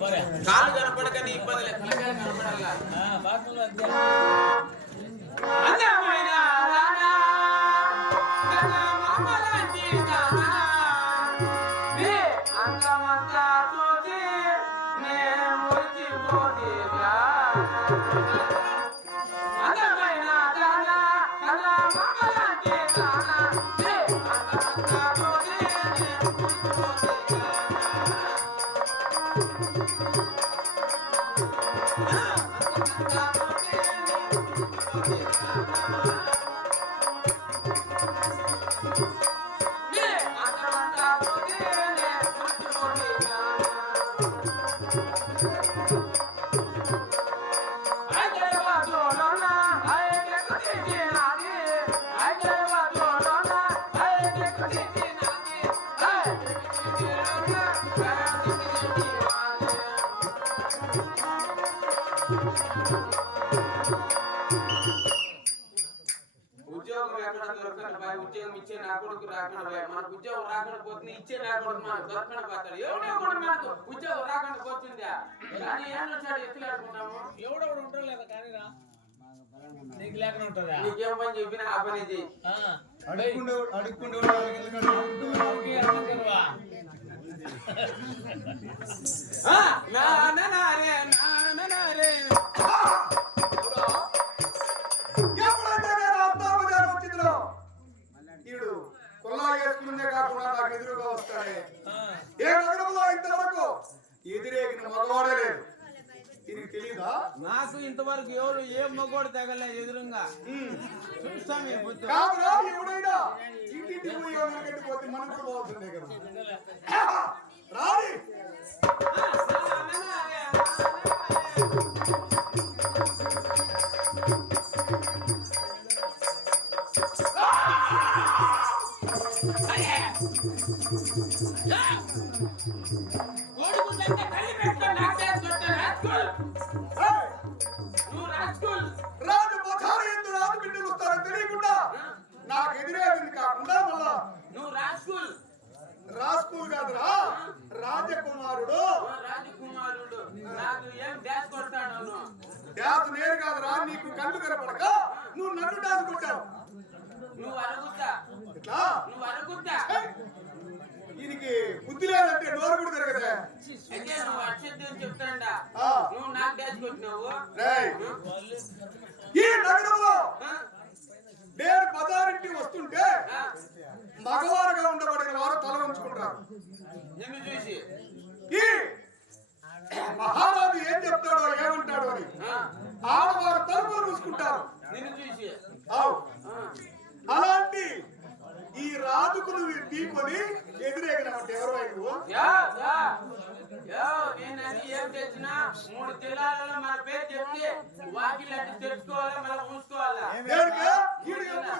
కాళ్ళు కనపడకని ఇబ్బంది లేదు, పిల్లకాయలు కనపడాలా. అందమైన రానా మామలాంటి రానా అందమంతా చూసి నేను మురిచిపోతేగా. అందమైన రానా మామలాంటి రానా అందమంతా చూసి నేను మురిచిపోతేగా. ఉద్యోగం ఎక్కడ దొరకను బాయ్, ఉద్యోగం ఇచ్చే నా కొడుకు రాకుండా బాయ్, మనకు ఉద్యోగం రాకుండా పోతుంది, ఇచ్చే నా కొడుకు మనకు దొరకకుండా పోతాడు. ఎవడో కూడా మనకు ఉద్యోగం రాకుండా పోతుందా కానీ ఏం వచ్చాడు ఎత్తులాడుకుంటాము. ఎవడెవడు ఉంటాడు లేదా కానీ రా నీకు లేకుండా ఉంటుందా? నీకేం పని చెప్పినా ఆ పని చేయి. ఈడు కొల్లా వేసుకుందే కాకుండా నాకు ఎదురుగా వస్తాడే. ఏ నగరంలో ఇంతవరకు ఎదురేగిన మగవాడే లేదు. ఇది తెలీదా? నాకు ఇంతవరకు ఎవరు ఏ మగోడు తగలేదు ఎదురుగా. కాదురా ఎవడైనా ఇంటింటి పోయి ఎవరికంటే పోతే మనం కూడా పోతుండే కదా. రాని రాజు బొచారు ఎందుకు రాజు బిడ్డలు వస్తారో తెలియకుండా నాకు ఎదురేది కాకుండా మళ్ళా నువ్వు రాస్కూల్ రాస్కూల్ కాదురా రాజకుమారుడు. రాజకుమారుడు నాకు ఏం డాన్స్ కొడతాడు? డాన్స్ నేను కాదురా, నీకు కళ్ళు కనపడక నువ్వు నన్ను డాన్స్ కొట్టావు. నువ్వు అరుగుద్దా ఎట్లా? నువ్వు అరుగుద్దా? దీనికి బుద్ధి లేదంటే నోరు కూడా తిరగదే. అయితే నువ్వు అక్షరం చెప్తాడా? నువ్వు నాకు డాన్స్ కొట్టినావు. ఈ నగరంలో నేను పదారింటి వస్తుంటే మగవారుగా ఉండబడిన వారు తల ఉంచుకుంటారు. నిన్ను చూసి ఈ మహారాజు ఏం చెప్తాడో ఏమంటాడో అని ఆడవారు తలుపులు మూసుకుంటారు. నిన్ను చూసి అలాంటి ఈ రాజుకు నువ్వు తీసుకొని ఎదురేగినట్టు ఎవరు నేనని ఏం తెచ్చినా 3 జిల్లాలలో మన పేరు చెప్తే వాకిలు అట్టి తెచ్చుకోవాలా మళ్ళీ మూసుకోవాలా.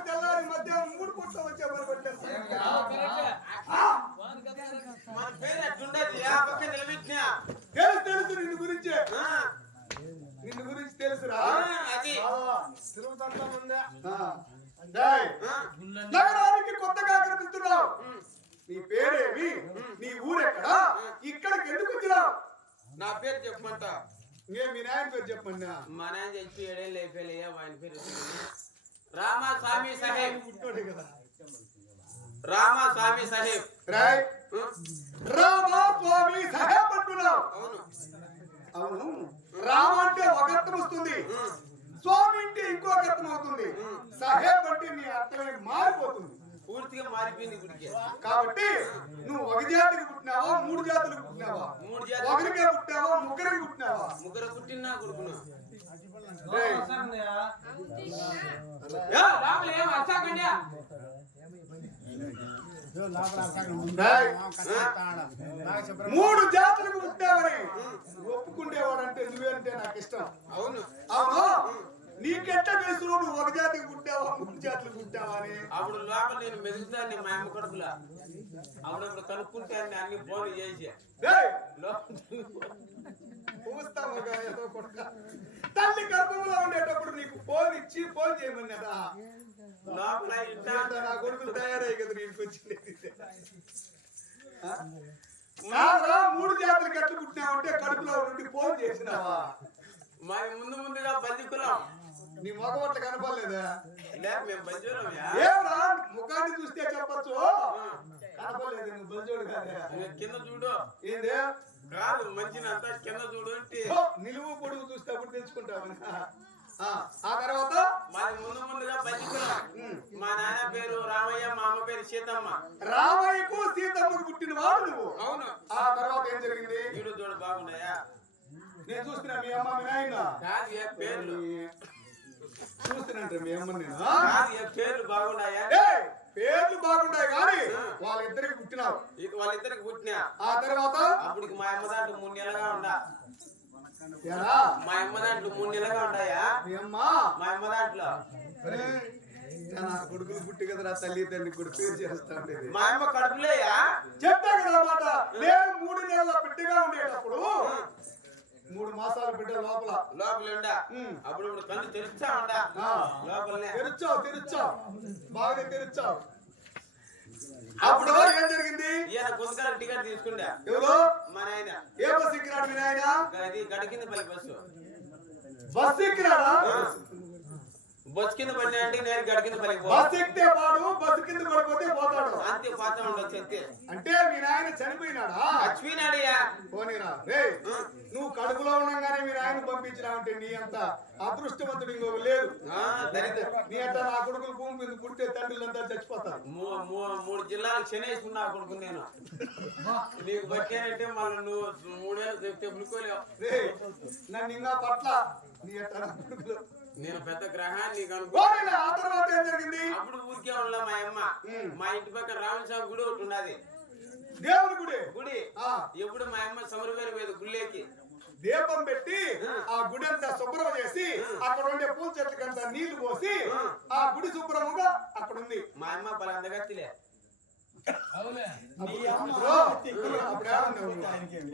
తెల్లారి మధ్యాహ్నం 3 పూట్ల వచ్చే మన పేరు అట్టుండదు. ఆ పక్క నిలబెట్టినా తెలుసు నిన్ను గురించి తెలుసురా. అది నగరానికి కొత్తగా కనిపిస్తున్నావు. నీ పేరేమి? నీ ఊరెక్కడా? ఇక్కడికి ఎందుకు వచ్చినావు? నా పేరు చెప్పమంటా? నేను మీ నాయన పేరు చెప్పన్నా. మా నాయన చెప్పి 7 ఏళ్ళు అయిపోయా. ఆయన పేరు రామస్వామి సాహెబ్. కదా రామస్వామి సాహెబ్. రామస్వామి సాహెబ్ అంటున్నావు. అవును అవును. రామ అంటే ఒక అర్థం వస్తుంది, స్వామి అంటే ఇంకో అర్థం అవుతుంది, సాహెబ్ అంటే నీ అర్థమే మారిపోతుంది. పూర్తిగా మారిపోయింది గుడికి. కాబట్టి నువ్వు ఒక జాతికి పుట్టినావా 3 జాతులకు పుట్టినావా? 3 జాతులు. ఒకరికే పుట్టినావా 3కి పుట్టినావా? 3 పుట్టినా కొడుకున్నా. మూడు జాతులకు పుట్టావని ఒప్పుకుండేవాడు అంటే నువ్వేంటే నాకు ఇష్టం. అవును అవును. నీకెట్ట తెలుసు నువ్వు ఒక జాతికి పుట్టావా 3 జాతులకు పుట్టావా అని? అప్పుడు లోపల నేను మెదుగుతాను మా అమ్మ కొడుకులా. అప్పుడప్పుడు కనుక్కుంటే అన్ని ఫోన్లు చేసి తల్లి గర్భంలో ఉండేటప్పుడు నీకు ఫోన్ ఇచ్చి ఫోన్ చేయమన్నదా? లోపల నా కొడుకులు తయారయ్యి కదా నీకు వచ్చింది. కాదురా, 3 జాతులు ఎట్లా పుట్టినావంటే కడుపులో నుండి ఫోన్ చేసినావా? మరి ముందుగా బందికులం. నీ మొగవట్ల కనపడలేదా? లే మేము బంజులమయ్యా. ఏమరా ముఖాన్ని చూస్తే చెప్పచ్చు, కనపడలేదు నువ్వు బంజోడు కాదా? కింద చూడు. ఏంది కాదు మంచిని అంతా కింద చూడు అంటే నిలువు పొడుగు చూస్తే అప్పుడు తెలుసుకుంటావు. ఆ తర్వాత మాది ముందుగా బందికులం. మా నాన్న పేరు రామయ్య, మా అమ్మ పేరు సీతమ్మ. రామయ్యకు సీతమ్మకు పుట్టిన వాడు నువ్వు. అవును. ఆ తర్వాత ఏం జరిగింది? వీడు చూడు బాగున్నాయా? నేను చూస్తున్నా మీ అమ్మ మీ నాయన కాదు ఏ పేర్లు. చూస్తున్నంటే మీ అమ్మ నేను. కాదు ఏ పేర్లు బాగున్నాయా? పేర్లు బాగుంటాయి కానీ వాళ్ళిద్దరికి పుట్టినావు. వాళ్ళిద్దరికి పుట్టినా. ఆ తర్వాత అప్పుడు మా అమ్మ దాంట్లో 3 నెలలుగా ఉండా. ఎలా మా అమ్మ దాంట్లో 3 నెలలుగా ఉన్నాయా? మీ అమ్మ మా అమ్మ దాంట్లో నా కొడుకులు పుట్టి కదరా తల్లి తండ్రి కూడా పేరు చేస్తా ఉండేది. మా అమ్మ కడుపులేయా? చెప్తా కదా మాట. నేను 3 నెలల బిడ్డగా ఉండేటప్పుడు 3 మాసాల బిడ్డ లోపల ఉండా. అప్పుడు కళ్ళు తెరుస్తా ఉండా లోపలనే. తెరుచావు బాగా తెరుచావు. అప్పుడు ఏం జరిగింది? ఈయన కొంతకాలం టికెట్ తీసుకుంటా. ఎవరు? మా నాయన. ఏ బస్ ఎక్కినాడు మీ నాయన? అది గడికింద పల్లి బస్సు. బస్ ఎక్కినాడా? బస్ కింద పడినా అంటే నేను గడికింద పల్లి. బస్ ఎక్కితే పాడు, బస్ కింద పడిపోతే పోతాడు. అంతే పోతా ఉండొచ్చు అంతే. అంటే మీ నాయన చనిపోయినాడా? చచ్చిపోయినాడయ్యా. పోనీరా రే, నువ్వు కడుపులో ఉండగానే మీ నాయన పంపించినావంటే నీ అంత అదృష్టవంతుడు ఇంకొక లేదు. నీ అంత నా కొడుకులు భూమి మీద పుట్టే తండ్రులంతా చచ్చిపోతారు. 3 జిల్లాలకు శనేసుకున్నా కొడుకు నేను. నీకు బట్టానంటే మళ్ళీ నువ్వు 3 ఏళ్ళు చెప్తే పులుకోలేవు. నన్ను ఇంకా పట్ల నీ అంత నా కొడుకులు. నేను పెద్ద గ్రహాన్ని ఆ తర్వాత ఏం జరిగింది? అప్పుడు ఊరికే ఉన్నా మా అమ్మ. మా ఇంటి పక్కన రామస్వామి గుడి ఒకటి ఉన్నది. దేవుని గుడి. ఎప్పుడు మా అమ్మ సమరవేరు పోయేది గుళ్ళేకి. దీపం పెట్టి ఆ గుడి అంతా శుభ్రం చేసి అక్కడ ఉండే పూల చెట్లకంతా నీళ్లు పోసి ఆ గుడి శుభ్రముగా అక్కడ ఉంది. మా అమ్మ బలంగా తిలే.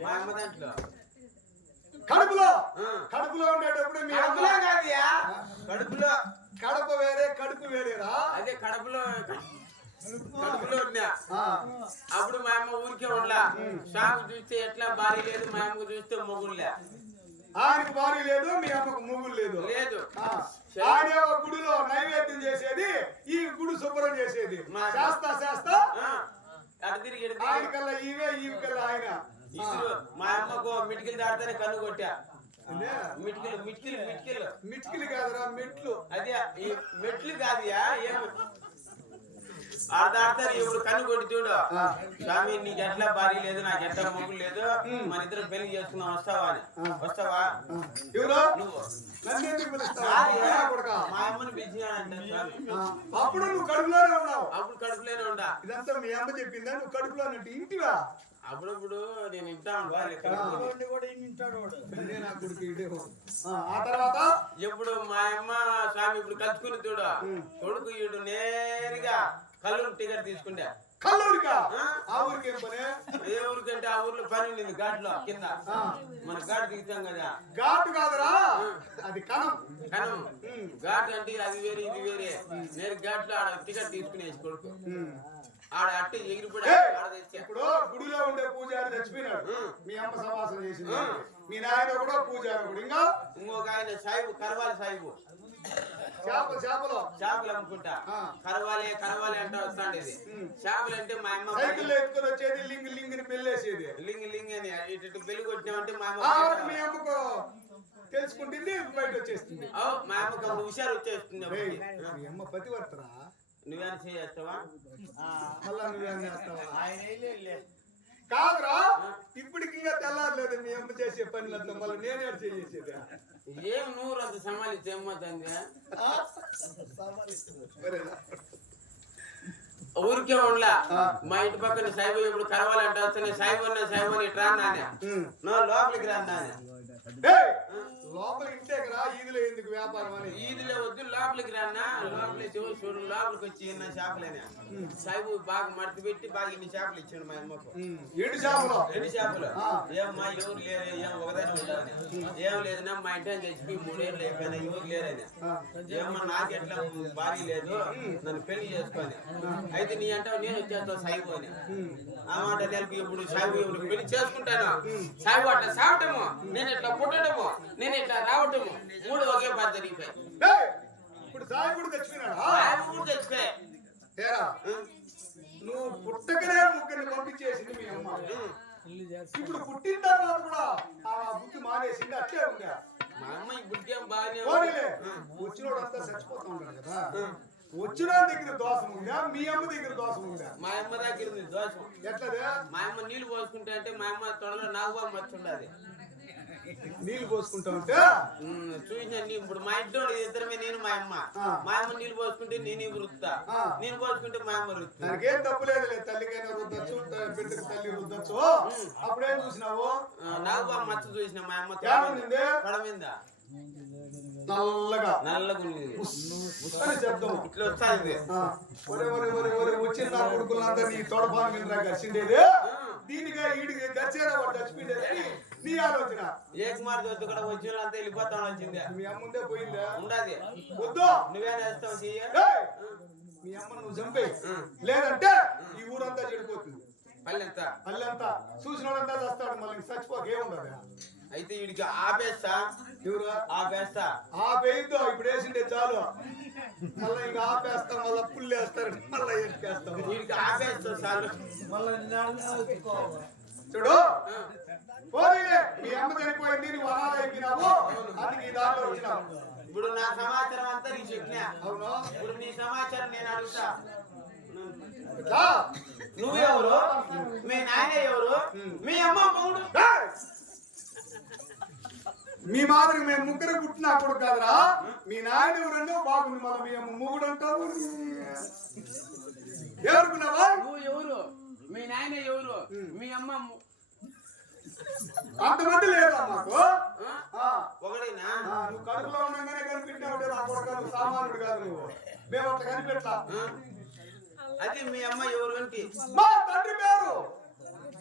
మా అమ్మ దాంట్లో కడుపులో ఉండేటప్పుడు మీ కడుపులో కాదుయా, కడుపులో. కడప వేరే కడుపు వేరేరా? అదే కడుపులో ఉన్నా. అప్పుడు మా అమ్మ ఊరికే ఉండలా. షాపు చూస్తే ఎట్లా భారీ లేదు, మా అమ్మకు చూస్తే మొగుళ్ళే. ఆయనకు భారీ లేదు, మీ అమ్మకు మొగులు లేదు. ఆయన గుడిలో నైవేద్యం చేసేది, ఈ గుడి శుభ్రం చేసేది. శాస్తా అటు తిరిగి ఆయన కల్లా ఈ కల్లా ఆయన. మా అమ్మకు మిటికిలు దాటితేనే కన్ను కొట్టా. మిటికిలు కాదురా, మెట్లు. అదే ఈ మెట్లు కాదుయా. ఆడతారు ఇప్పుడు కన్ను కొట్టి చూడు. స్వామి నీకు ఎట్లా భారీ లేదు, నాకు ఎట్లా మొగ్గులు లేదు, మన ఇద్దరు పెళ్లి చేసుకున్నాం, వస్తావా అని. వస్తావా? నువ్వు మా అమ్మని పిలిచినాడంటే అప్పుడు నువ్వు కడుపులోనే ఉన్నావు. అప్పుడు కడుపులోనే ఉండా. ఇదంతా మీ అమ్మ చెప్పిందా? నువ్వు కడుపులో అన్నట్టు ఇంటివా? అప్పుడప్పుడు నేను ఇంటా ఉంటాను. ఆ తర్వాత ఎప్పుడు మా అమ్మ స్వామి ఇప్పుడు కలుసుకుని చూడు, కొడుకు ఈడు నేరుగా కల్లూరు టికెట్ తీసుకుంటా. కల్లూరికా? ఆ ఊరికి ఏం పని? ఏ ఊరికంటే ఆ ఊర్లో పని ఉండింది ఘాట్లో కింద. మన ఘాట్ దిగుతాం కదా. ఘాటు కాదురా, అది కణం. ఘాట్ అంటే అది వేరే ఇది వేరే. నేను ఘాట్లో ఆడ టికెట్ తీసుకునేసి కొడుకు ఆడ అట్టి ఎగిరిపోయి. ఇప్పుడు గుడిలో ఉండే పూజారి చచ్చిపోయినాడు, మీ అమ్మ సమాసం చేసింది. మీ నాయన కూడా పూజారి. ఇంకా ఇంకొక ఆయన సాయిబు, కరవాలి సాయిబు, చేపలు అమ్ముకుంటా. కరవాలి అంటే వస్తాండేది. చేపలు అంటే మా అమ్మ సైకిల్ ఎత్తుకొని వచ్చేది, లింగ్ ని పెళ్ళేసేది. లింగ్ అని ఇటు పెళ్లి కొట్టినామంటే మా అమ్మ మీ అమ్మకు తెలుసుకుంటుంది, బయట వచ్చేస్తుంది. మా అమ్మకు హుషారు వచ్చేస్తుంది. మీ అమ్మ పతివర్తరా? నువ్వేనా చేస్తావా? మళ్ళా నువ్వేం చేస్తావా? కాదురా, ఇప్పటికి ఇంకా తెల్లారలేదు మీ అమ్మ చేసే పనులంతా. మళ్ళీ నేనే చేసేది. ఏం నూరు అంత సమాలిస్తే ఏమవుతుంది? ఊరికే ఉండలా. మా ఇంటి పక్కన సాయిబు ఇప్పుడు కరవాలంటే వస్తానే సాయిబు ఇట్రా నానే, లోపలికి రా నానే. లోపలికి ఇంటే కదా, ఈదులో ఎందుకు వ్యాపారం అని ఈదిలో వద్దు లోపలికి రానా లోపలికి చూడు లోపలికి వచ్చి నా చేపలేనా సాయిబు బాగా మడత పెట్టి బాగా ఇన్ని చేపలు ఇచ్చాడు మా అమ్మకు ఏడు చేపలు రెండు చేపలు ఏమ్మా ఎవరు లేరు ఏం ఒకదాని ఉంటాను ఏం లేదన్నా మా ఇంటి తెచ్చిపోయి 3 ఏళ్ళు అయిపోయినా ఎవరు లేరని ఏమన్నా నాకెట్లా భార్య లేదు నన్ను పెళ్లి చేసుకొని అయితే నీ అంటావు నేను వచ్చేస్తావు సాయిబు అని ఆ మాట తెలిపి ఇప్పుడు సాయిబు ఇప్పుడు పెళ్లి చేసుకుంటాను సాయిబు అట్లా సావటము నేను ఇట్లా పుట్టడము నేను ఇట్లా రావటము 3 ఒకే బాధ జరిగిపోయి ఇప్పుడు సాయిబుడు తెచ్చిపోయినాడా సాయిబు కూడా తెచ్చిపోయి ఏరా నువ్వు పుట్టకనే ముగ్గురిని పంపించేసింది మీ అమ్మ ఇప్పుడు పుట్టిన తర్వాత కూడా ఆ బుద్ధి మానేసింది అట్లే ఉందా మా అమ్మ ఈ బుద్ధి ఏం బాగానే వచ్చినోడంతా చచ్చిపోతా ఉంటాడు కదా వచ్చిన దగ్గర దోషం ఉందా మీ అమ్మ దగ్గర దోషం ఉందా మా అమ్మ దగ్గర ఉంది దోషం ఎట్లదే మా అమ్మ నీళ్లు పోసుకుంటే అంటే మా అమ్మ తొడలో నాగుబాబు మర్చుండదు నీళ్ళు పోసుకుంటా ఉంటే చూసిన ఇప్పుడు మా ఇంట్లో ఇద్దరమే నేను మా అమ్మ నీళ్ళు పోసుకుంటే నేను వృత్తా నేను పోసుకుంటే మా అమ్మ వృత్తా నాకేం తప్పు లేదు తల్లికైనా రుద్దచ్చు బిడ్డకి తల్లి రుద్దచ్చు అప్పుడేం చూసినావు నాగుబాబు మచ్చ చూసిన మా అమ్మ పడమిందా నల్లగా శబ్దం ఇట్లా వస్తాది వచ్చిన నా కొడుకులందరూ నీ తోడపాలు మీద కలిసిండేది దీనిగా ఈడికి గచ్చేదా వాడు చచ్చిపోయింది నీ ఆలోచన ఏకుమార్ దొద్దు కూడా వచ్చిన అంతా వెళ్ళిపోతాను వచ్చింది మీ అమ్మ ముందే పోయిందా ఉండదు వద్దు నువ్వేం చేస్తావు మీ అమ్మ నువ్వు చంపే లేదంటే ఈ ఊరంతా చెడిపోతుంది పల్లెంతా చూసినోడంతా చేస్తాడు మళ్ళీ చచ్చిపోక ఏముండదు అయితే వీడికి ఆపేస్తా ఎవరు ఆపేస్తా ఆపేద్దాం ఇప్పుడు వేసిండే చాలు మళ్ళీ ఇంకా ఆపేస్తాం మళ్ళీ పుల్లు వేస్తారు మళ్ళీ ఎక్కేస్తాం వీడికి ఆపేస్తా చాలు చూడు పోనీలే మీ అమ్మ చనిపోయింది నువ్వు అనాథ అయిపోయినావు అందుకే ఈ దారిలో వచ్చినావు ఇప్పుడు నా సమాచారం అంతా నీకు చెప్పినా అవును ఇప్పుడు నీ సమాచారం నేను అడుగుతా ఎట్లా నువ్వెవరు మీ నాయన ఎవరు మీ అమ్మ మొగుడు మీ మాదిరి మేము ముగ్గురు పుట్టినా కొడుకు కాదురా మీ నాయన ఎవరన్నా బాగుంది మళ్ళీ మీ అమ్మ మొగుడు అంటావు ఎవరుకున్నావా నువ్వు ఎవరు మీ నాయన ఎవరు మీ అమ్మ అంతమంది లేదా మాకు ఒకడేనా నువ్వు కడుపులో ఉండగానే కనిపెట్టినావు నా కొడుకు సామాన్యుడు కాదు నువ్వు మేము అట్లా కనిపెట్టా అది మీ అమ్మ ఎవరు అంటే మా తండ్రి పేరు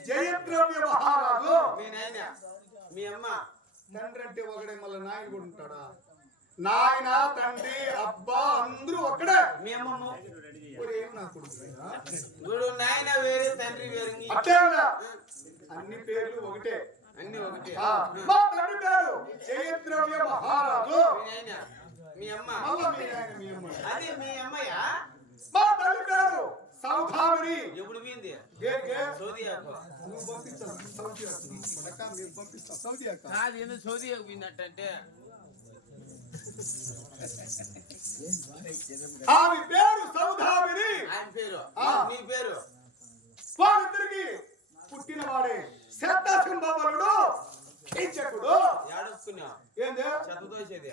జయద్రవ్య మహారాజు మీ నాయన మీ అమ్మ తండ్రి అంటే ఒకడే మళ్ళీ నాయన కూడా ఉంటాడా నాయన తండ్రి అబ్బా అందరూ ఒక్కడే మీ అమ్మమ్మ ఏం నా ఇప్పుడు నాయన వేరే తండ్రి వేరే అట్టేనా అన్ని పేర్లు ఒకటే అన్ని ఒకటే మా తండ్రి పేరు జయద్రవ్య మహారాజు మీ నాయన మీ అమ్మ మీ అమ్మ అదే మీ అమ్మయ్యా మా తల్లి పేరు సౌధామిని ఎప్పుడు పోయింది సౌదీయాకు నువ్వు పంపిస్తాను సౌదీ అక్క కాదు ఎందుకు సౌదీయాకు పోయిందంటే ఆమె పేరు సౌధామిని ఆయన పేరు నీ పేరు వారిద్దరికి పుట్టిన వాడే శబ్దసింహబలుడు కీచకుడు ఏడొక్కున్నావు ఏంది చెత్తదోసేది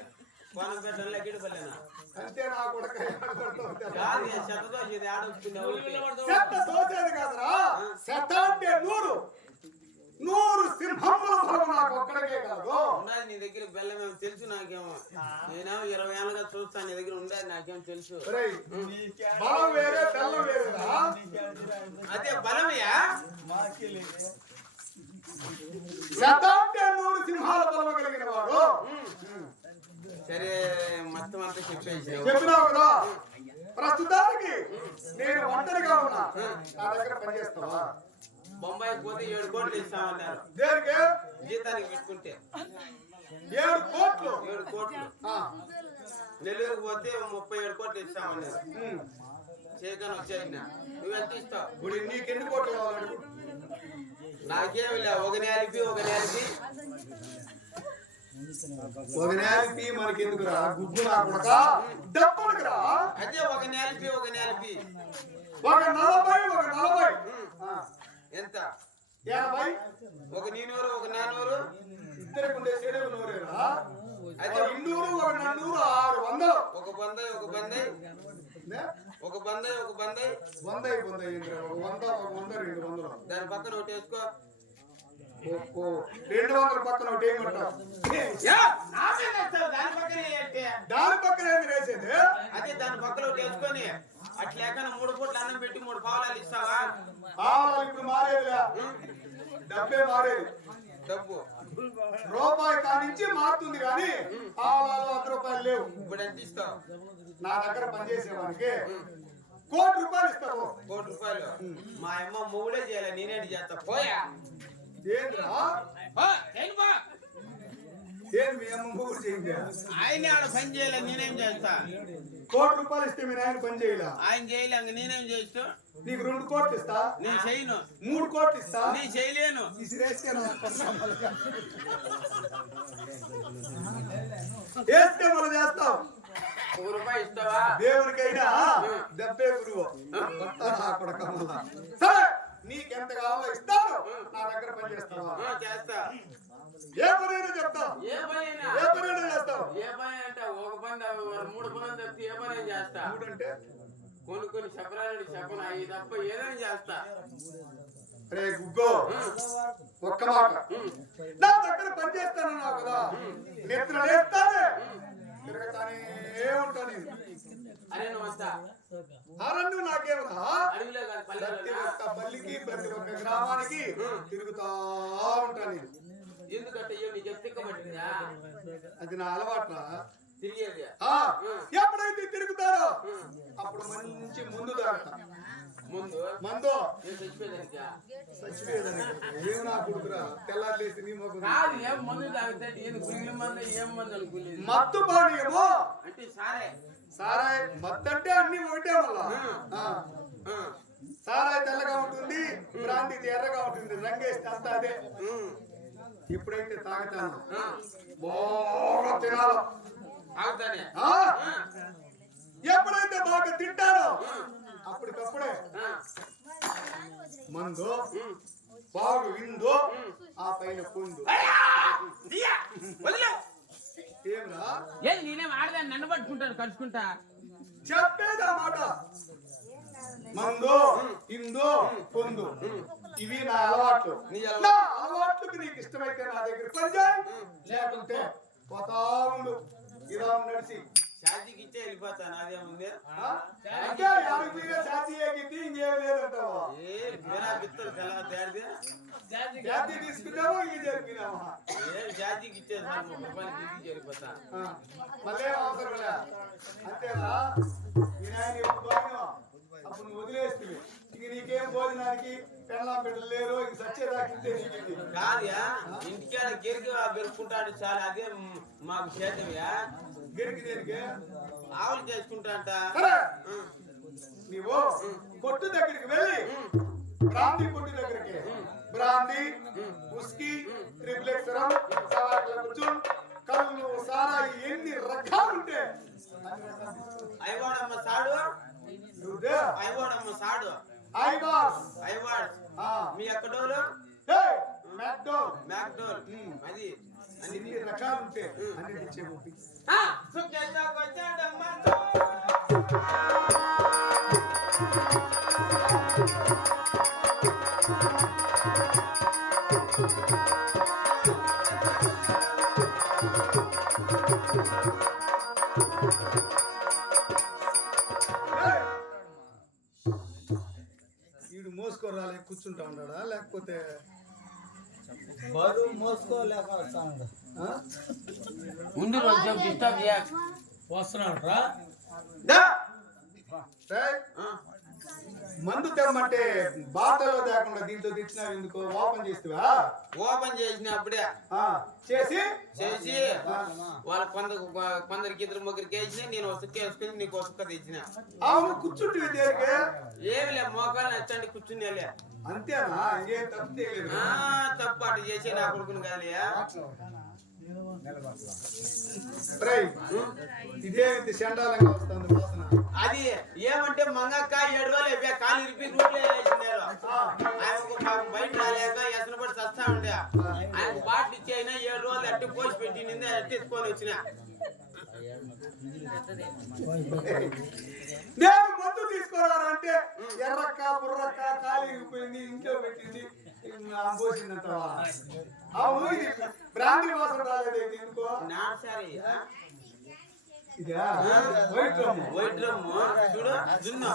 కోనం పెట్టడంలో గిడపలేనా అంటే నా కొడుకు కాదు చెత్తదోసేది ఏడొక్కున్నావు శబ్ద దోచేది కాదురా శత అంటే 100 సింహముల బలం నాకు ఒక్కడికే కాదు ఉన్నది నీ దగ్గర బెల్లం ఏమో తెలుసు నాకేమో నేనేమో 20 ఏళ్ళుగా చూస్తాను నీ దగ్గర ఉండేది నాకేమో తెలుసు బలం వేరే బెల్లం వేరేదా అదే బలమయ్యా శత అంటే 100 సింహాల బలం కలిగిన వాడు సరే మొత్తం అంతా చెప్పినావు కదా ప్రస్తుతానికి నేను ఒంటరిగా ఉన్నా నా దగ్గర పనిచేస్తావా బొంబాయికి పోతే 7 కోట్లు ఇస్తామన్నారు దేనికి జీతానికి పెట్టుకుంటే 7 కోట్లు 7 కోట్లు నెల్లూరుకి పోతే 37 కోట్లు ఇస్తామన్నారు చేయగానే వచ్చేసిన నువ్వెంత ఇస్తావు ఇప్పుడు నీకెన్ని కోట్లు కావాలి నాకేమి లే ఒక నెలకి మనకి ఎందుకురా గుడ్డు నా కొడక డబ్బులురా అదే ఒక నెలకి ఒక 40 ఎంత 50 ఒక నీనూరు ఒక నానూరు ఇద్దరికి ఉండే సేడలు నూరేరా అదే 200 ఒక 400 600 ఒక బందై ఒక బందై ఒక బందై ఒక బందై 100 100 200 దాని పక్కన ఒకటి వేసుకో ఓ 200 పక్కన ఒకటి ఏమంటావు? యా, నా మీద వేస్తావు, దాని పక్కనే ఏంటి? దాని పక్కన ఏమి వేసేది? అదే దాని పక్కన ఒకటి వేసుకొని అట్లేక 3 పూట్ల అన్నం పెట్టి 3 పావులాలు ఇస్తావా? ఇప్పుడు మారేదిలే, డబ్బే మారేది. డబ్బు రూపాయి కానించి మారుతుంది కానీ ఆవాలు 100 రూపాయలు లేవు. ఇప్పుడు ఎంత ఇస్తావు? నా దగ్గర పనిచేసేవానికి 1 కోటి రూపాయలు ఇస్తావు. 1 కోటి రూపాయలు? మా అమ్మ మొగుడే చేయాలి, నేనేంటి చేస్తా? పోయా. ఏంద్రా ఏం మీ అమ్మ మొగుడు చేయండి? ఆయన ఆడ పని చేయాలి, నేనేం చేస్తా? 1 కోటి రూపాయలు ఇస్తే మీ నాయన పని చేయాల? ఆయన చేయలే, నేనేం చేస్తా? నీకు 2 కోట్లు ఇస్తా. నేను చేయను. 3 కోట్లు ఇస్తా. నేను చేయలేను. వేస్తే మనం చేస్తాం. 1 రూపాయి ఇస్తావా? దేవునికైనా దెబ్బే గురువు. సరే నీకెంత కావాలో ఇస్తాను, నా దగ్గర పని చేస్తావా? చేస్తా. ఏ పనైనా చెప్తావు, ఏ పనైనా? ఏ పనైనా చేస్తావు. ఏ పని అంటే 1 పని 3 పనులు తప్పితే ఏ పని చేస్తా? 3 అంటే కొన్ని చెప్పరాని చెప్పను, అవి తప్ప ఏదైనా చేస్తా. రే గుగ్గో, ఒక్క మాట, నా దగ్గర పని చేస్తానన్నావు కదా, నిద్ర లేస్తానే తిరగతానే ఉంటాను. అరే నువ్వు వస్తా. అరన్ను నాకేమన్నా? అడవిలో కాదు, ప్రతి పల్లెలో. ఒక్క పల్లికి ప్రతి ఒక్క గ్రామానికి తిరుగుతా ఉంటాను. ఎందుకంటే నీకు ఎత్తిక్కబట్టిందా? అది నా అలవాట్ల. తిరిగేది ఎప్పుడైతే తిరుగుతారో అప్పుడు మంచి ముందు తాగుతా. ముందు మందు నేను చచ్చిపోయేదానికా? చచ్చిపోయేదానికి ఏం నా కొడుకురా, తెల్లారులేసి నీ మొగ్గు కాదు, ఏం మందు తాగితే ఏం గుండె మందు, ఏం మందు అనుకునేది? మత్తు పానీయమో అంటే సారే. సారాయి మత్తు అంటే అన్ని ఒకటే మళ్ళా. సారాయి తెల్లగా ఉంటుంది, బ్రాంతి ఎర్రగా ఉంటుంది, రంగేస్తే అంతా అదే. ఎప్పుడైతే తాగుతాను బాగా తినాలో, తాగుతానే. ఎప్పుడైతే బాగా తింటారో అప్పటికప్పుడే మందు బాగు విందో ఆ పైన పొందు. ఏమరా ఏది నేనేం ఆడదాన్ని, నన్ను పట్టుకుంటాను కలుసుకుంటా. చెప్పేదా మాట. మందు ఇందు పొందు, ఇవి నా అలవాట్లు. నా అలవాట్లకు నీకు ఇష్టమైతే నా దగ్గర పని చేయి, లేకుంటే పోతా ఉండు. ఇలా నడిచి ఛార్జీకి ఇచ్చే వెళ్ళిపోతాను, అదేముంది? అంటే ఛార్జీ ఎక్కింది ఇంకేం లేదంటావా? ఛార్జీ తీసుకున్నావా ఇది జరిపినావా? ఛార్జీకి ఇచ్చేది 30 రూపాయలు తిరిగి వెళ్ళిపోతా. మళ్ళీ అవసరం లే. అంతేనా? మీ నాయన ఎప్పుడు బాగినా అప్పుడు నువ్వు వదిలేస్తుంది. ఇక నీకేం భోజనానికి పెళ్ళాం బిడ్డలు లేరు, ఇంక సచ్చేదాకింటే నీకు కాదుయా, ఇంటికాడ గిరికి పెరుచుకుంటాడు చాలా, అదే మాకు చేతవ్యా. గిరికి దేనికి? ఆవులు చేసుకుంటాంట. నీవు కొట్టు దగ్గరికి వెళ్ళి, బ్రాంతి కొట్టు దగ్గరికి, బ్రాంతి ఉస్కి త్రిపులేశ్వరం కూర్చొని కళ్ళు సారాయి ఎన్ని రకాలుంటే ఐవాడమ్మ సాడు, ఐవాడమ్మ సాడు, ఐవాడ్ మీ ఎక్కడోలు మ్యాక్డోల్, అది అన్ని రకాలుంటే అన్ని తెచ్చే వీడు మోసుకోరాలే కూర్చుంటా ఉన్నాడా, లేకపోతే బరువు మోసుకోలేక వస్తాను. ముందు రోజు డిస్టర్బ్ చేయక వస్తున్నాడు రా. మందు తెమ్మంటే బాటలో లేకుండా దీంతో తెచ్చినా ఎందుకు? ఓపెన్ చేస్తావా? ఓపెన్ చేసినప్పుడే చేసి వాళ్ళ కొందరికి 2-3 వేసిన, నేను ఒసుక్క వేసుకుని నీకు ఒసుక్క తెచ్చిన. అవును కూర్చుంటే దేనికి? ఏమి లే, మోకాలు నచ్చండి కూర్చునేలే. అంతేనా? ఇంకేం తప్పు చేయలేదు. తప్పు అటు చేసే నా కొడుకుని కాదయా. ఇదే చండాలంగా వస్తుంది వాసన. అది ఏమంటే మంగక్క 7 రోజులు కాలు ఇరిపి రూట్లో వేసినారు. ఆయనకు బయట రాలేక ఎసన పడి చస్తా ఉండే. ఆయన బాటిల్ ఇచ్చి అయినా 7 రోజులు అట్టి పోసి పెట్టింది, అట్టి ఎత్తుకొని వచ్చిన. నేను మందు తీసుకోవాలంటే ఎర్రక్క బుర్రక్క కాలు ఇరిగిపోయింది, ఇంట్లో పెట్టింది, పోసిందంటావా? అవును, ఇది బ్రాంతి వాసన రాలేదు ఎందుకో? నా సరే ఇదా వైట్ రమ్ము. వైట్ రమ్ము చూడు జున్ను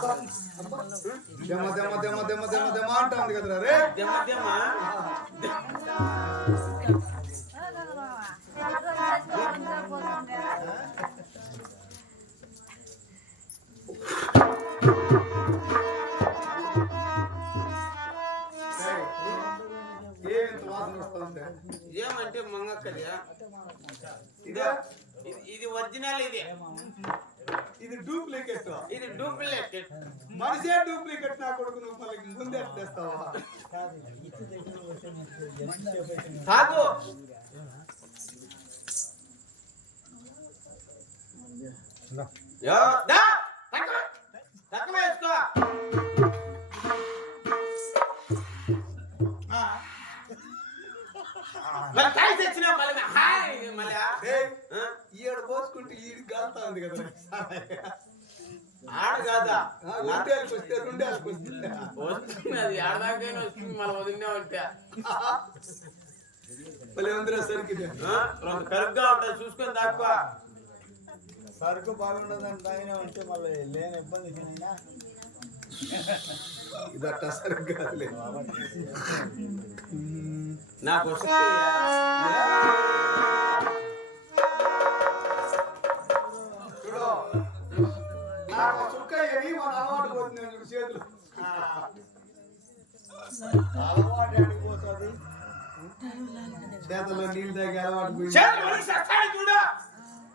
దెమ్మ దెమ్మ దెమ్మ దెమ్మ దెమ్మ దెమ్మ అంటుంది కదరా రే. దెమ్మ దెమ్మ ఏంత వాసన వస్తుంది? ఏమంటే మంగక్కది ఇదా ఇది ఒరిజినల్ ఇది డూప్లికేట్. ఇది డూప్లికేట్ మనిషే డూప్లికేట్ నా కొడుకు, నువ్వు మళ్ళీ ముందే తెస్తావా? తాగు తక్కువ వేసుకో. మరి కాయ తెచ్చినా మళ్ళీ హాయ్ మళ్ళీ ఈడ పోసుకుంటే ఈడు గాలుతా ఉంది కదా. ఆడ కాదా రెండేళ్ళకి వస్తే రెండేళ్ళకి వస్తే వస్తుంది, అది ఆడదాకైనా వస్తుంది. మళ్ళీ వదిలినా ఉంటే మళ్ళీ అందరూ సరికి కరుగ్గా ఉంటుంది, చూసుకొని తక్కువ. సరుకు బాగుండదని తాగినా ఉంటే మళ్ళీ లేని ఇబ్బంది తినినా ఇదట్ట సరిగ్గా కాదులే. నాకు వస్తే చూడు, నాకు చుక్క ఏమి మన అలవాటు పోతుంది చూడు చేతులు. అలవాటు ఆడిపోతుంది. చేతుల్లో నీళ్ళు తాగి అలవాటు పోయింది. చేతులు వణికి సస్తాడు చూడు,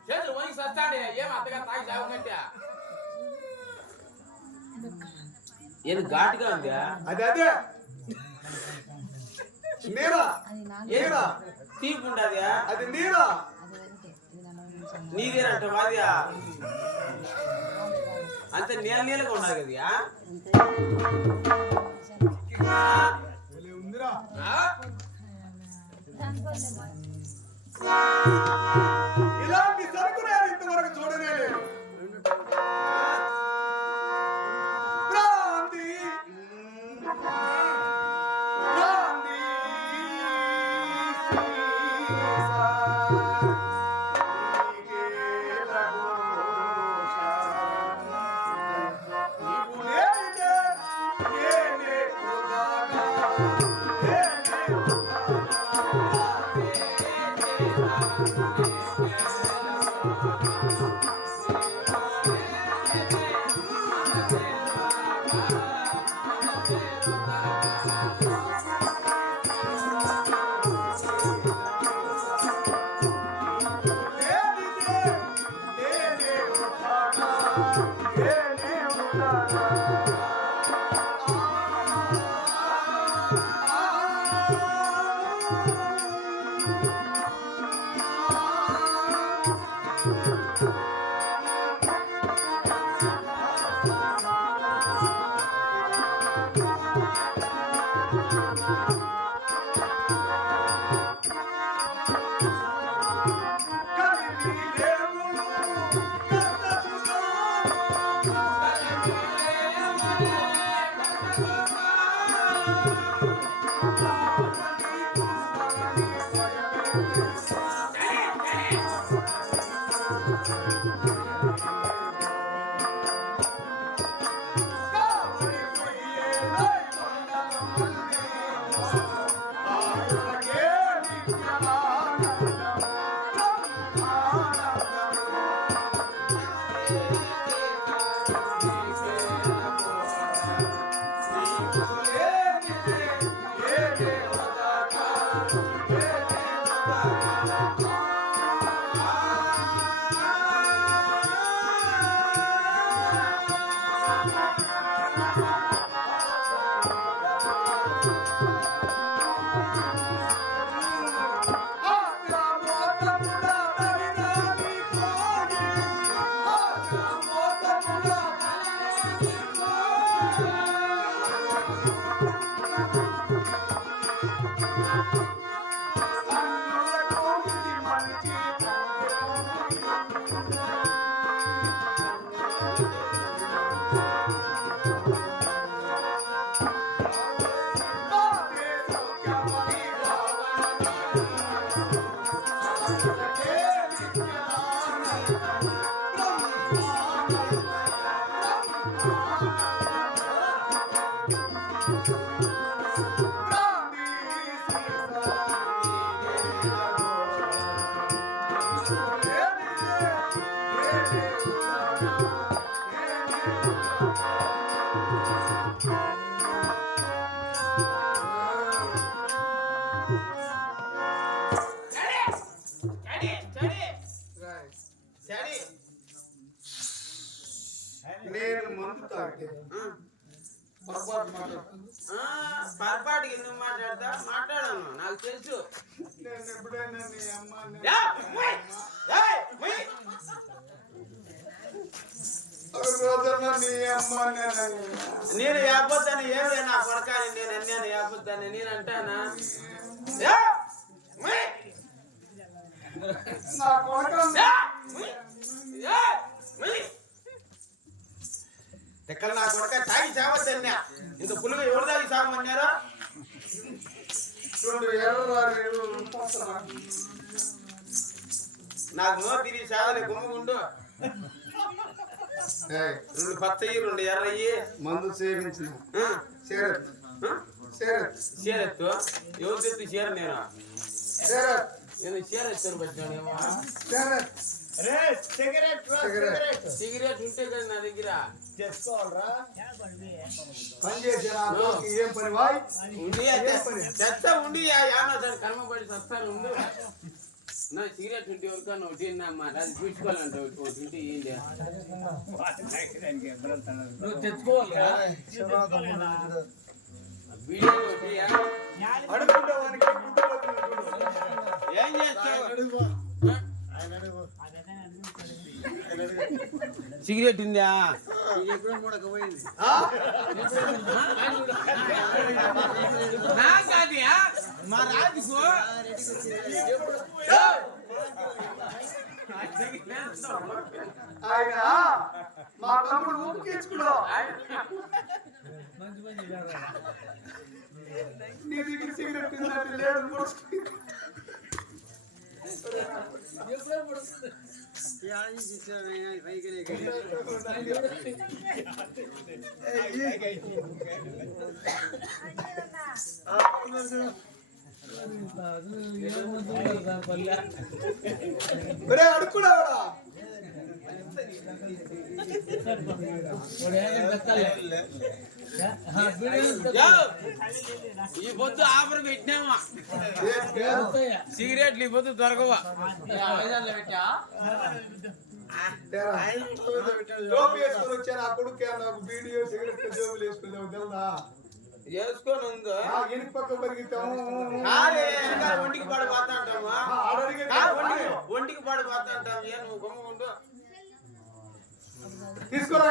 చేతులు వణికి సస్తాడు. ఏం అంతగా తాగి చావకంటే ఏది ఘాటుగా ఉందా? అదే అదే నీరా నీరా తీకుండదా? అది నీరా నీదేనంట మాదియా అంత నీళ్ళగా ఉన్నది కదా. ఉందిరా. ఇలాంటి సరుకు నేను ఇంతవరకు చూడనే లేదు. క్రాంతి క్రాంతి నేను ముందు తాగితే పొరపాటు మాట్లాడుతాను. పొరపాటుకి ఎందుకు మాట్లాడతా? మాట్లాడను, నాకు తెలుసు. నేను ఎప్పుడైనా నీ అమ్మ రోజున నీ అమ్మ నేను యాపొద్దని ఏమి నా కొడకాని నేను అన్నాను. యాపొద్దని నేను అంటానా? నా కొడుకు ఎక్కడ నా కొడక తాగి చావద్దన్నా. ఇంత పులుగా ఎవరు తాగి సాగమన్నారా? నాకు నో తిరిగి సాగలే గుమ్ముగుండు. రెండు పచ్చయ్యి, రెండు ఎర్రయ్యి. మందు సేవించిన చీరెత్తు ఎవరు తెత్తు చీర? నేను చీరెత్తుని పట్టినానేమో. సిగరెట్ ఉంటే కదా నా దగ్గర. చేసుకోవాలరా పని చేసేరా ఏం పని వాయ్ ఉండి తెస్తా ఉండి యానో సార్ కర్మపడి సస్తాను ఉండు. నా సిగరెట్ ఉంటే ఎవరికన్నా ఒకటి అమ్మా అది చూసుకోవాలంటే ఒకటి ఉంటే ఏంటి నువ్వు తెచ్చుకోవాలి. వీడియో ఒకటి అడుగుండేవానికి ఏం చేస్తావు? సిగరెట్ ఉందా? మా రాజుకు ఆయన మా తమ్ముడు ఊపికించుకున్నావు నీ దగ్గర సిగరెట్ లేడు అడుక్కున్నావాడా ఈ పొద్దు ఆఫర్ పెట్టినామా సిగరెట్లు ఈ పొద్దు దొరకవా? జోబు వేసుకొని వచ్చాను ఆ కొడుకు నాకు వీడియో సిగరెట్ జోబులు వేసుకున్నావు తెలుదా వేసుకొని ఉందో ఎనికి పక్క పరిగెత్తాము ఒంటికి పాడు పోతా అంటామా? ఒంటికి పాడు పోతా అంటాము. ఏ నువ్వు బొమ్మ ఉండు తీసుకురా